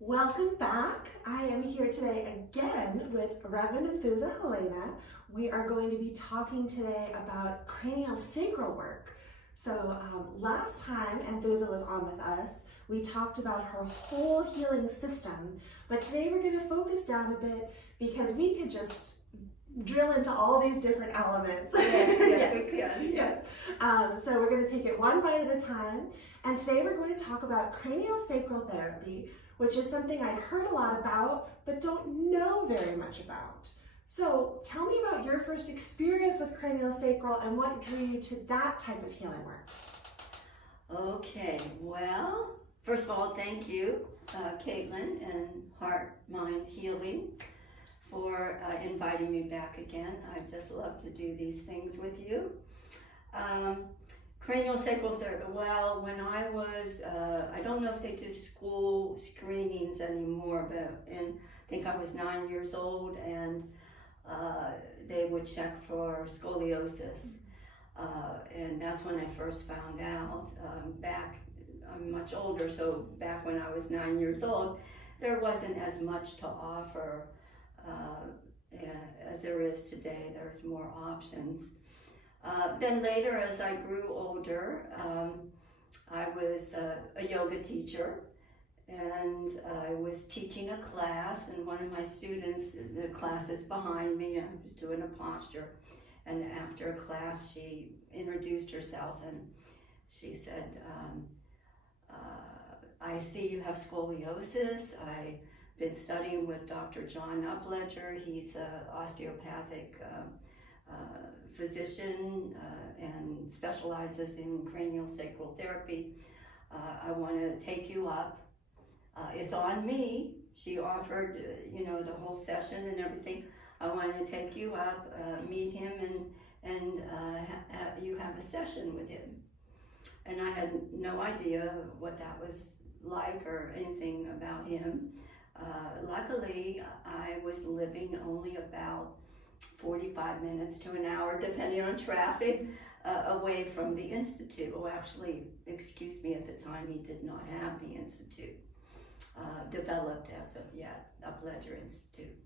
Welcome back. I am here today again with Reverend Anthousa Helena. We are going to be talking today about cranial sacral work. So last time Anthousa was on with us, we talked about her whole healing system, but today we're going to focus down a bit because we could just drill into all these different elements. Yes, we can. Yes. So we're going to take it one bite at a time, and today we're going to talk about cranial sacral therapy, which is something I'd heard a lot about, but don't know very much about. So tell me about your first experience with cranial sacral and what drew you to that type of healing work. Okay, well, first of all, thank you, Caitlyn and Heart Mind Healing, for inviting me back again. I just love to do these things with you. Cranial sacral therapy, well, when I was, I don't know if they do school screenings anymore, but I think I was 9 years old, and they would check for scoliosis. And that's when I first found out. I'm much older, so back when I was 9 years old, there wasn't as much to offer as there is today. There's more options. Then later, as I grew older, I was a yoga teacher, and I was teaching a class, and one of my students, the class is behind me, I was doing a posture, and after class she introduced herself and she said, I see you have scoliosis. I've been studying with Dr. Upledger. He's an osteopathic physician and specializes in cranial sacral therapy. I want to take you up. It's on me. She offered, the whole session and everything. I want to take you up, meet him, and you have a session with him. And I had no idea what that was like or anything about him. Luckily, I was living only about 45 minutes to an hour, depending on traffic, away from the Institute. Oh, actually, excuse me, at the time he did not have the Institute developed as of yet, Upledger Institute.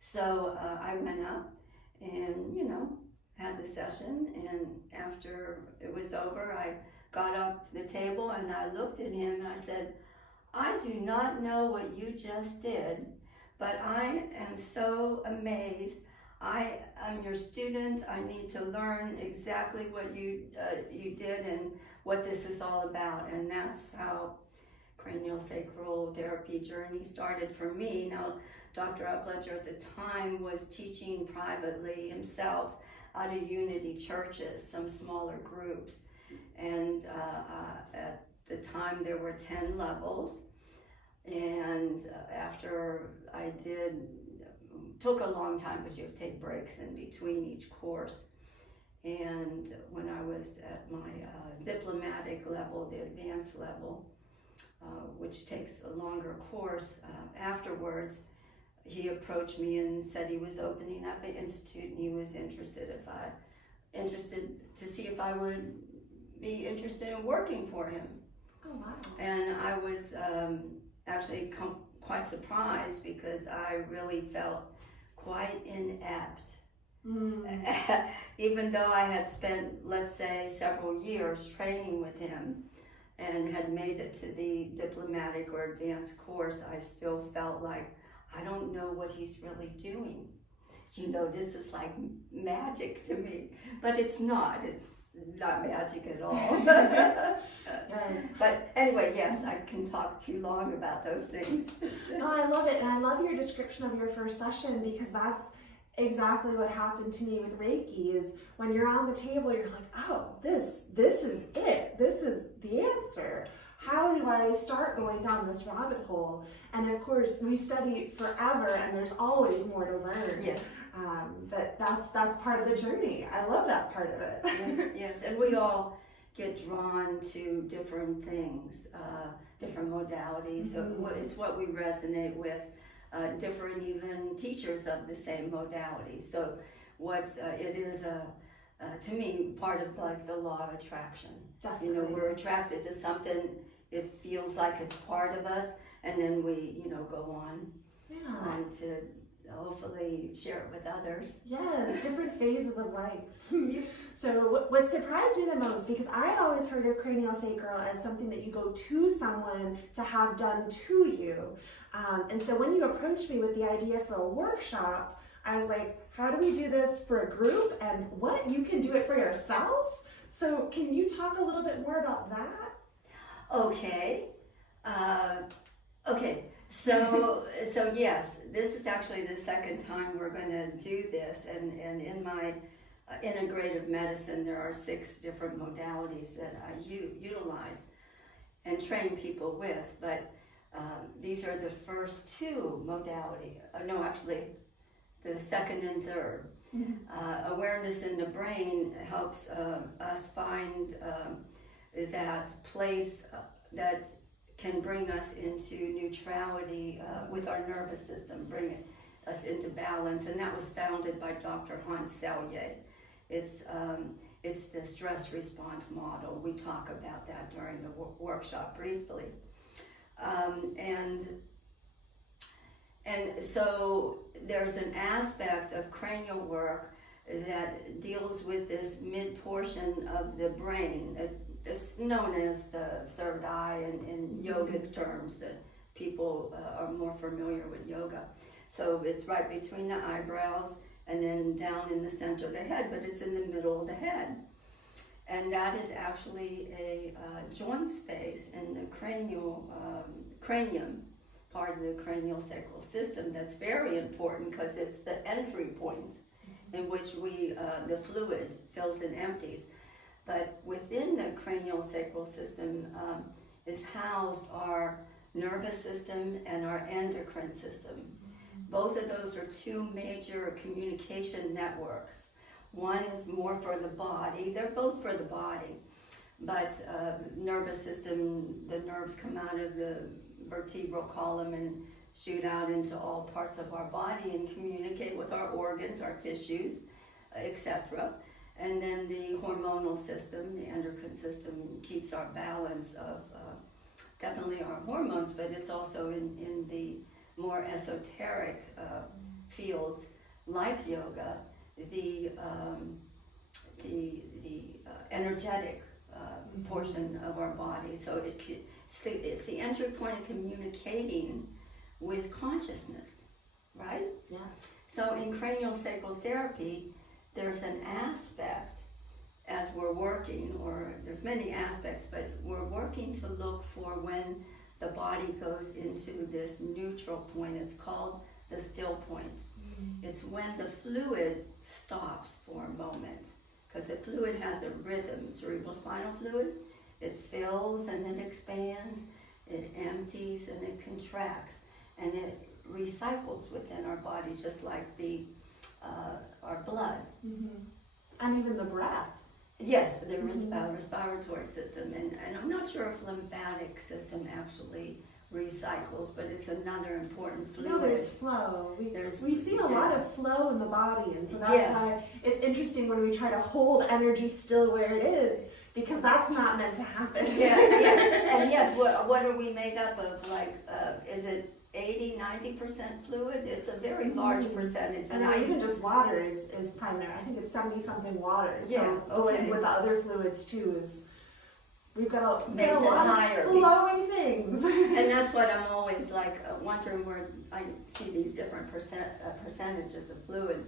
So I went up and, had the session, and after it was over, I got off the table and I looked at him and I said, I do not know what you just did, but I am so amazed. I am your student. I need to learn exactly what you did and what this is all about. And that's how cranial sacral therapy journey started for me. Now, Dr. Upledger at the time was teaching privately himself out of Unity churches, some smaller groups. And at the time there were 10 levels. And after I took a long time because you have to take breaks in between each course. And when I was at my diplomatic level, the advanced level, which takes a longer course, afterwards, he approached me and said he was opening up an institute and he was interested to see if I would be interested in working for him. Oh, wow. And I was actually quite surprised because I really felt quite inept. Even though I had spent, let's say, several years training with him and had made it to the diplomatic or advanced course, I still felt like I don't know what he's really doing. This is like magic to me, but it's not. It's not magic at all. Yes. But anyway, yes, I can talk too long about those things. No, I love it, and I love your description of your first session because that's exactly what happened to me with Reiki. Is when you're on the table, you're like, oh, this is it. This is the answer. How do I start going down this rabbit hole? And of course, we study forever, and there's always more to learn. Yes. But that's part of the journey. I love that part of it. Yes, and we all get drawn to different things, different modalities. Mm-hmm. So it's what we resonate with, different even teachers of the same modality. So what it is, to me, part of like the law of attraction. Definitely. We're attracted to something, it feels like it's part of us, and then we, go on to hopefully share it with others. Yes, different phases of life. So what surprised me the most, because I had always heard of cranial sacral as something that you go to someone to have done to you. And so when you approached me with the idea for a workshop, I was like, how do we do this for a group? And what, you can do it for yourself? So can you talk a little bit more about that? Okay. So yes, this is actually the second time we're going to do this, and in my integrative medicine there are 6 different modalities that I utilize and train people with, but these are the first 2 modalities, the second and third. Awareness in the brain helps us find that place that can bring us into neutrality with our nervous system, bring us into balance, and that was founded by Dr. Hans Selye. It's the stress response model. We talk about that during the workshop briefly, and so there's an aspect of cranial work that deals with this mid portion of the brain. It's known as the third eye in yogic terms, that people are more familiar with yoga. So it's right between the eyebrows and then down in the center of the head, but it's in the middle of the head. And that is actually a joint space in the cranium, part of the cranial sacral system, that's very important because it's the entry point in which the fluid fills and empties. But within the cranial sacral system is housed our nervous system and our endocrine system. Both of those are 2 major communication networks. One is more for the body. They're both for the body, but nervous system, the nerves come out of the vertebral column and shoot out into all parts of our body and communicate with our organs, our tissues, etc. And then the hormonal system, the endocrine system, keeps our balance of definitely our hormones, but it's also in the more esoteric fields like yoga, the energetic portion of our body. So it's the entry point of communicating with consciousness, right? Yeah. So in cranial sacral therapy, there's an aspect as we're working, or there's many aspects, but we're working to look for when the body goes into this neutral point. It's called the still point. It's when the fluid stops for a moment, because the fluid has a rhythm. Cerebrospinal fluid, it fills and it expands, it empties and it contracts, and it recycles within our body, just like our blood. And even the breath. Yes, the respiratory system, and I'm not sure if lymphatic system actually recycles, but it's another important fluid. No, there's flow. We see a lot of flow in the body, and so that's why it's interesting when we try to hold energy still where it is, because that's not meant to happen. And yes, what are we made up of? Like, is it 80-90% fluid? It's a very large percentage. And even just water is primary. I think it's 70-something water. Yeah, so with the other fluids too we've got a lot higher. of flowy things. And that's what I'm always like wondering, where I see these different percentages of fluid.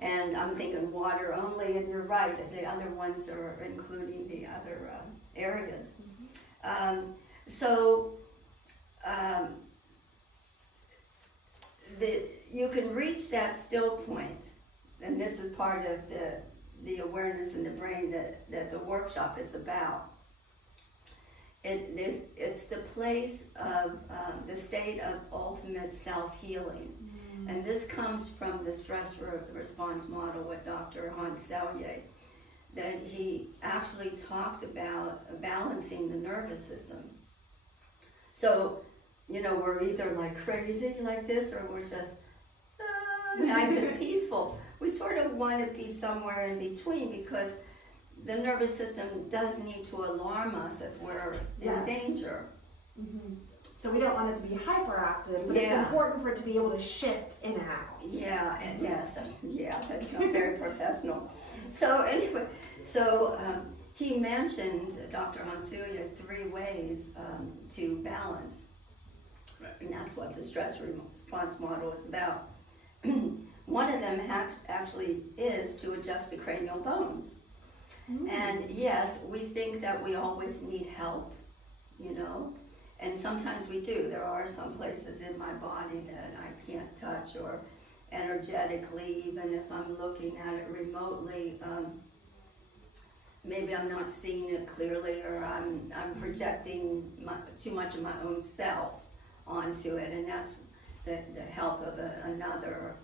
And I'm thinking water only, and you're right, the other ones are including the other areas. You can reach that still point, and this is part of the awareness in the brain that the workshop is about. It's the place of the state of ultimate self-healing. And this comes from the stress response model with Dr. Hans Selye, that he actually talked about balancing the nervous system. So, we're either like crazy like this, or we're just nice and peaceful. We sort of want to be somewhere in between, because the nervous system does need to alarm us if we're in danger. So we don't want it to be hyperactive, but it's important for it to be able to shift in and out. Yeah, and that's not very professional. So anyway, he mentioned, Dr. Anthousa, 3 ways to balance, and that's what the stress response model is about. One of them actually is to adjust the cranial bones. And yes, we think that we always need help, you know, and sometimes we do. There are some places in my body that I can't touch, or energetically, even if I'm looking at it remotely, maybe I'm not seeing it clearly, or I'm projecting too much of my own self onto it, and that's the help of another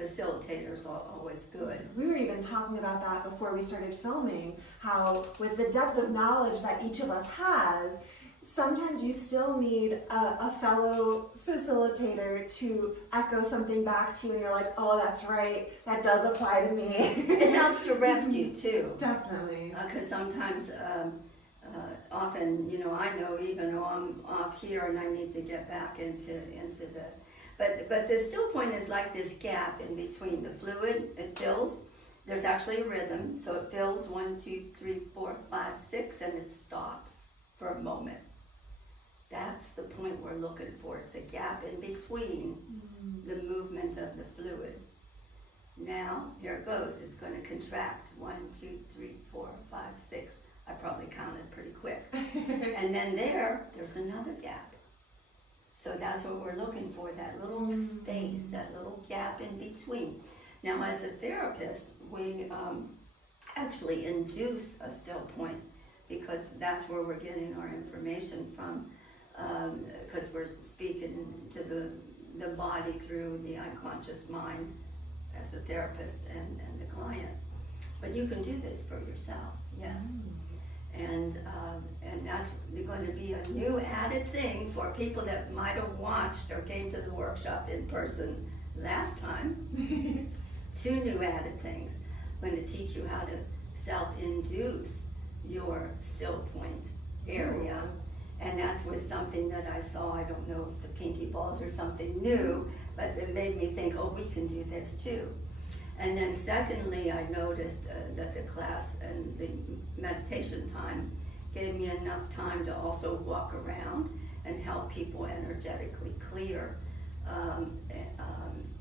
facilitator is always good. We were even talking about that before we started filming, how with the depth of knowledge that each of us has, sometimes you still need a fellow facilitator to echo something back to you, and you're like, oh, that's right, that does apply to me. It helps direct you too. Definitely. Because sometimes, often, you know, I know even though I'm off here and I need to get back into the, but the still point is like this gap in between the fluid. It fills. There's actually a rhythm, so it fills 1, 2, 3, 4, 5, 6, and it stops for a moment. That's the point we're looking for. It's a gap in between the movement of the fluid. Now, here it goes. It's going to contract. 1, 2, 3, 4, 5, 6. I probably counted pretty quick. And then there's another gap. So that's what we're looking for, that little space, that little gap in between. Now, as a therapist, we actually induce a still point, because that's where we're getting our information from, because we're speaking to the body through the unconscious mind as a therapist and the client. But you can do this for yourself, yes. And that's going to be a new added thing for people that might have watched or came to the workshop in person last time. 2 new added things. I'm going to teach you how to self-induce your still point area. And that's was something that I saw. I don't know if the pinky balls are something new, but it made me think, oh, we can do this too. And then secondly, I noticed that the class and the meditation time gave me enough time to also walk around and help people energetically clear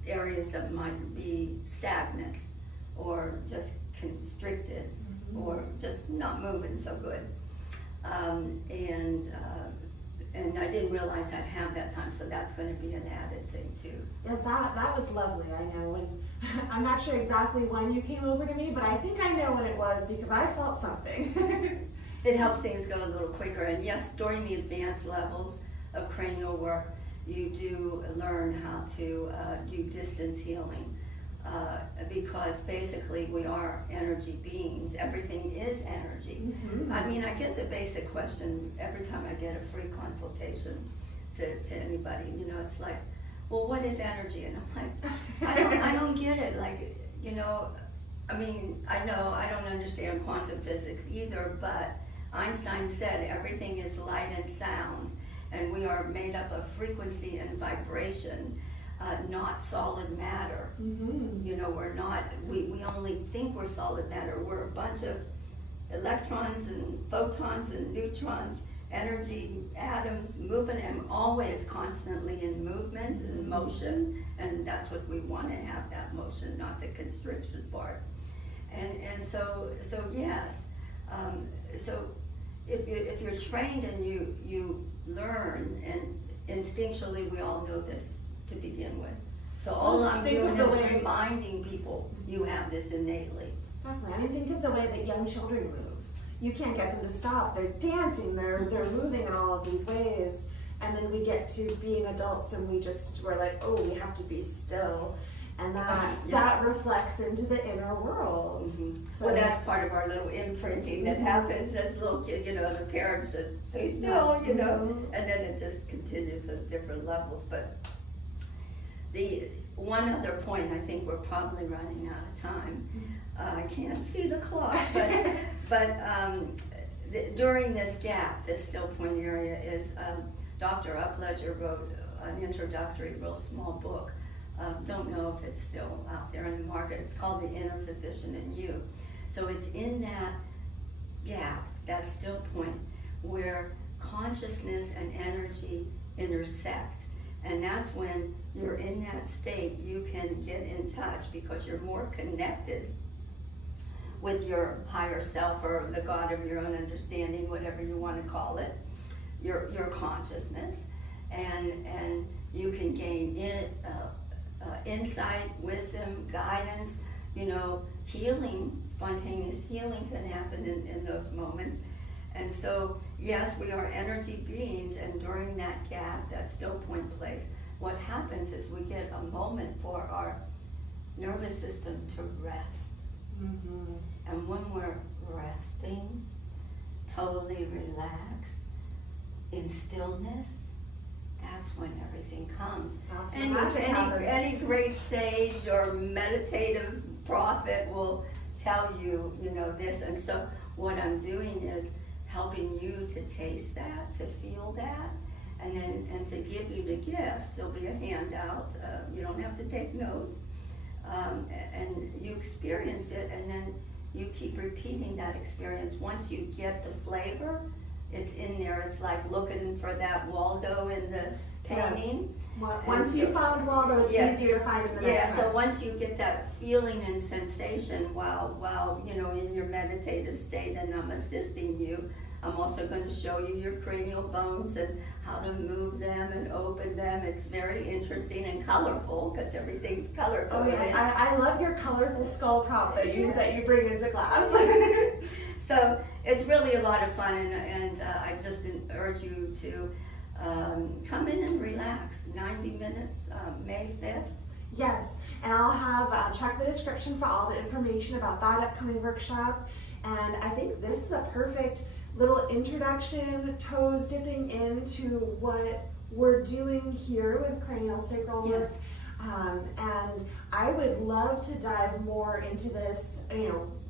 areas that might be stagnant or just constricted or just not moving so good. And I didn't realize I'd have that time, so that's going to be an added thing too. Yes, that was lovely. I know when, I'm not sure exactly when you came over to me, but I think I know when it was because I felt something. It helps things go a little quicker. And yes, during the advanced levels of cranial work, you do learn how to do distance healing. Because basically we are energy beings. Everything is energy. I mean, I get the basic question every time I get a free consultation to anybody. You know, it's like, well, what is energy? And I'm like, I don't get it. Like, you know, I mean, I know I don't understand quantum physics either, but Einstein said everything is light and sound, and we are made up of frequency and vibration. Not solid matter. You know, we're not, we only think we're solid matter. We're a bunch of electrons and photons and neutrons, energy, atoms, moving, and always constantly in movement and motion, and that's what we want to have, that motion, not the constriction part. And so yes, so if you're trained and you learn, and instinctually we all know this to begin with. So all I'm doing is reminding people you have this innately. Definitely. I mean, think of the way that young children move. You can't get them to stop. They're dancing, they're moving in all of these ways. And then we get to being adults and we're like, oh, we have to be still. And that reflects into the inner world. So well, that's part of our little imprinting that happens as little kids, you know, the parents just say still, you know, and then it just continues at different levels. But the one other point, I think we're probably running out of time. I can't see the clock, but during this gap, this still point area is Dr. Upledger wrote an introductory, real small book. Don't know if it's still out there in the market. It's called The Inner Physician in You. So it's in that gap, that still point, where consciousness and energy intersect. And that's when you're in that state, you can get in touch because you're more connected with your higher self, or the God of your own understanding, whatever you want to call it, your consciousness. And you can gain insight, wisdom, guidance, healing, spontaneous healing can happen in those moments. And so, yes, we are energy beings, and during that gap, that still point place, what happens is we get a moment for our nervous system to rest. Mm-hmm. And when we're resting, totally relaxed, in stillness, that's when everything comes. That's when magic happens. Any great sage or meditative prophet will tell you, this. And so what I'm doing is helping you to taste that, to feel that, and to give you the gift. There'll be a handout. You don't have to take notes. And you experience it, and then you keep repeating that experience. Once you get the flavor, it's in there. It's like looking for that Waldo in the painting. Yes. Once you found Waldo, it's easier to find in the next time. So once you get that feeling and sensation while in your meditative state, and I'm assisting you, I'm also going to show you your cranial bones and how to move them and open them. It's very interesting and colorful because everything's colorful. Oh yes, I love your colorful skull prop that you bring into class. So it's really a lot of fun, and I just urge you to come in and relax. 90 minutes, May 5th. Yes, and I'll have check the description for all the information about that upcoming workshop. And I think this is a perfect little introduction, toes dipping into what we're doing here with cranial sacral work. And I would love to dive more into this.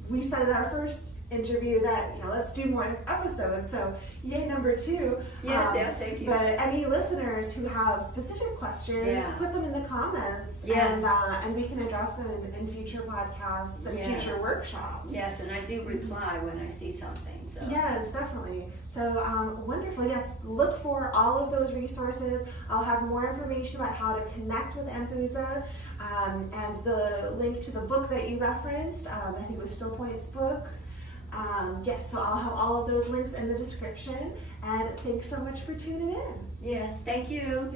We said in our first interview that let's do more episodes, so yay, number 2. Thank you. But any listeners who have specific questions, put them in the comments, and we can address them in future podcasts and future workshops. Yes, and I do reply when I see something. So. Yes, definitely. So wonderful. Yes, look for all of those resources. I'll have more information about how to connect with Anthousa, and the link to the book that you referenced. I think it was Stillpoints book. Yes, so I'll have all of those links in the description, and thanks so much for tuning in. Yes, thank you.